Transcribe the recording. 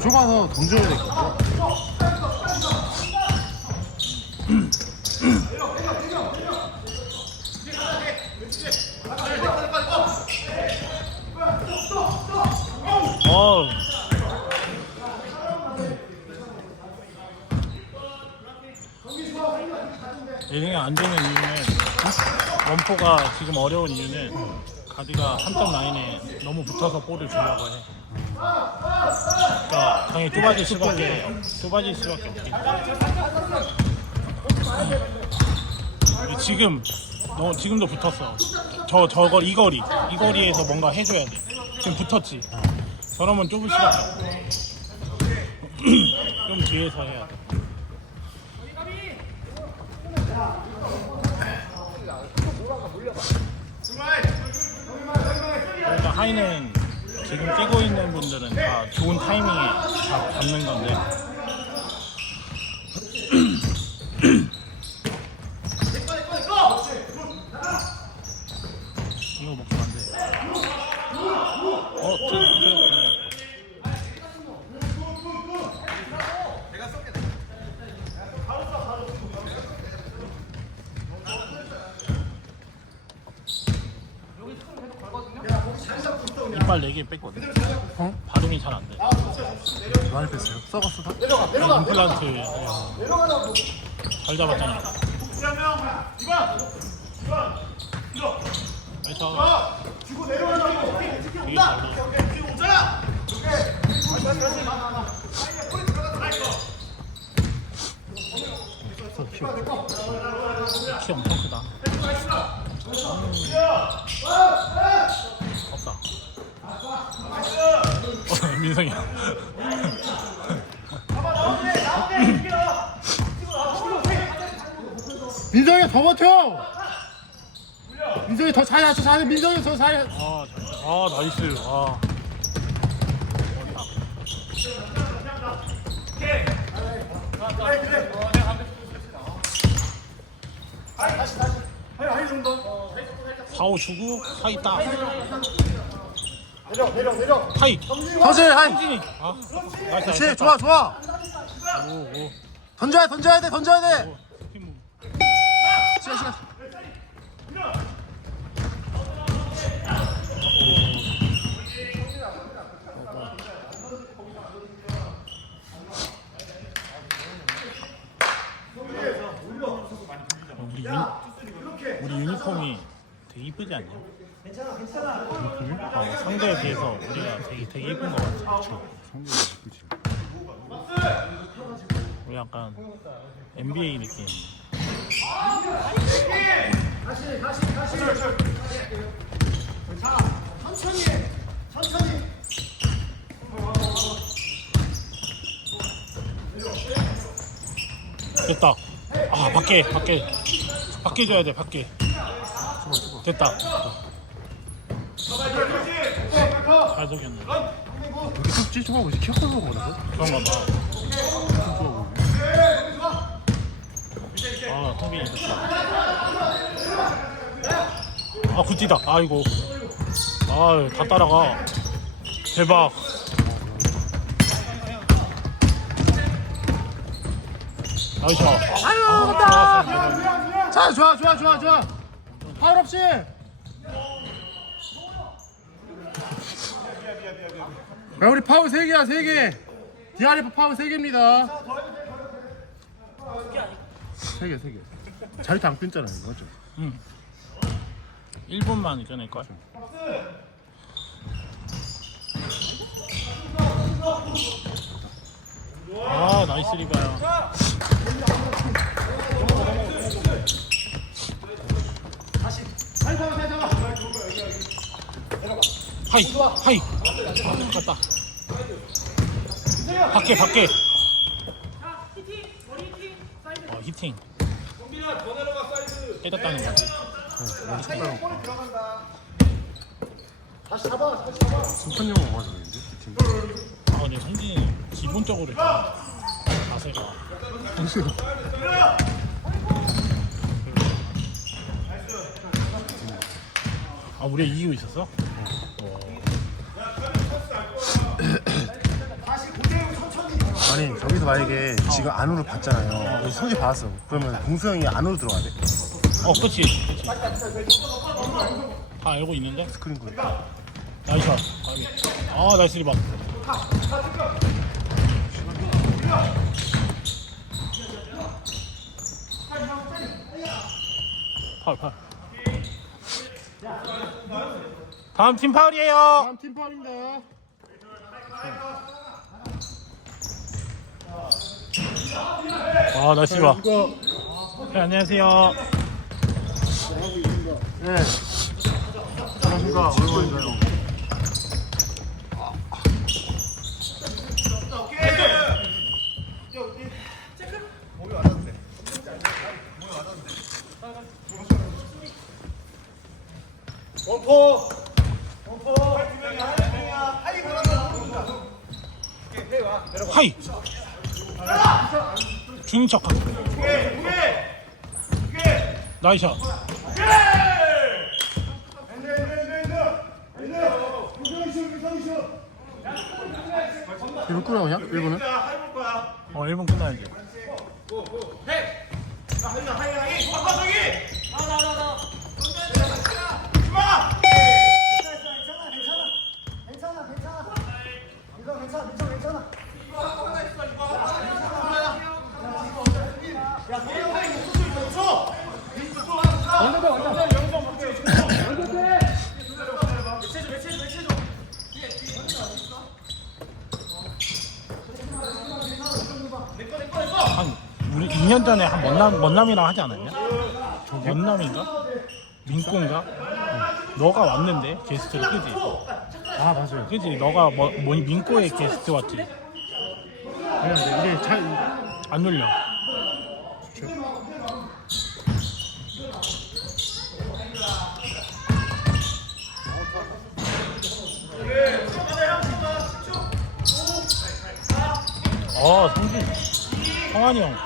던져야 될 것 같아. 어. 예능이 안 되는 이유는 원포가 지금 어려운 이유는 가드가 3.9에 너무 붙어서 볼을 주려고 해. 당연히 좁아질 수밖에 좁아질 수밖에 때문에. 지금 너 지금도 붙었어. 저 저거 이 거리 이 거리에서 뭔가 해줘야 돼. 지금 붙었지. 저러면 좁을 수밖에 없어. 좀 뒤에서 해야 돼. 그러니까 하이는 지금 뛰고 있는 분들은 다 좋은 타이밍에 잡, 잡는 건데 이거 먹으면 안 돼. 어, 이빨 4개 뺐거든. 어? 발음이 잘 안 돼. 많이 뺐어요. 썩었어 다? 임플란트 네. 잘 잡았잖아. 그래서 되게 잘 돼. 썩 키워. 키 엄청 크다. 없다. 어, 민성이 형. 민성이 더 버텨! 민성이 더 잘해, 더 잘해, 민성이 더 잘해. 아, 잘, 아 나이스. 아. 사오 주고 사이 따. 내려, 내려, 내려. 하이. 터질, 하이. 승진이. 아, 나이스. 그렇지, 좋아, 좋아. 오, 오. 던져야, 던져야 돼, 던져야 돼. 오, 팀. 시간, 시간. 어, 우리 유니, 우리 유니폼이 되게 이쁘지 않냐? 괜찮아, 괜찮아. 어, 상대에 비해서 우리가 되게 되게 이쁜 거 같아. 우리 약간 NBA 느낌. 됐다. 아 밖에 밖에 밖에 줘야 돼 밖에. 됐다. 잘 적였네. 이렇게? 좋아? 그런가 봐. 좋아. 아. 아, 굿디다. 아이고. 아, 다 따라가. 대박. 아유, 아, 나. 좋았어. 자, 좋아, 좋아, 좋아, 좋아. 파울 없이. 야, 우리 파울 3개야, 3개. 디아리 파울 3개입니다. 3개, 3개. 자리도 안 끊잖아, 이거. 맞죠? 응. 1분만 이겨낼걸? 아, 나이스 리바야. 하이, 하이. 아, 갔다. 밖에, 밖에. 어, 히팅. 깨졌다는 거지. 승판 영어 뭐가 저랬는데? 이 팀. 아 근데 성진이 기본적으로 일단 자세가 아 우리가 이기고 있었어? 어. 아니 저기서 만약에 지금 안으로 봤잖아요. 성이 받았어. 그러면 동수 형이 안으로 들어가야 돼. 어, 그치. 그치. 다 알고 있는데? 스크린 걸. 나이스 샷. 가비. 아, 나이스 리바. 파울, 파울. 다음 팀 파울이에요. 다음 팀 파울입니 아, 나이스 리바. 이거 네, 안녕하세요. 네. 안녕하십니까. 오랜만인가요. 하이. 주는 척. 나이스 샷. 이거 그냥? 1분은? 어, 1분 끝나야지. 괜찮아 괜찮아 이거 괜찮아 괜찮아 2년 전에 한 먼남 먼남이랑 하지 않았냐? 먼남인가? 민꼬인가? 응. 너가 왔는데 게스트로 그지? 아 맞아요. 그지? 너가 뭐, 뭐 민꼬의 게스트 왔지? 그냥 이제 이게 잘 안 눌려. 어, 성진. 성환이 형.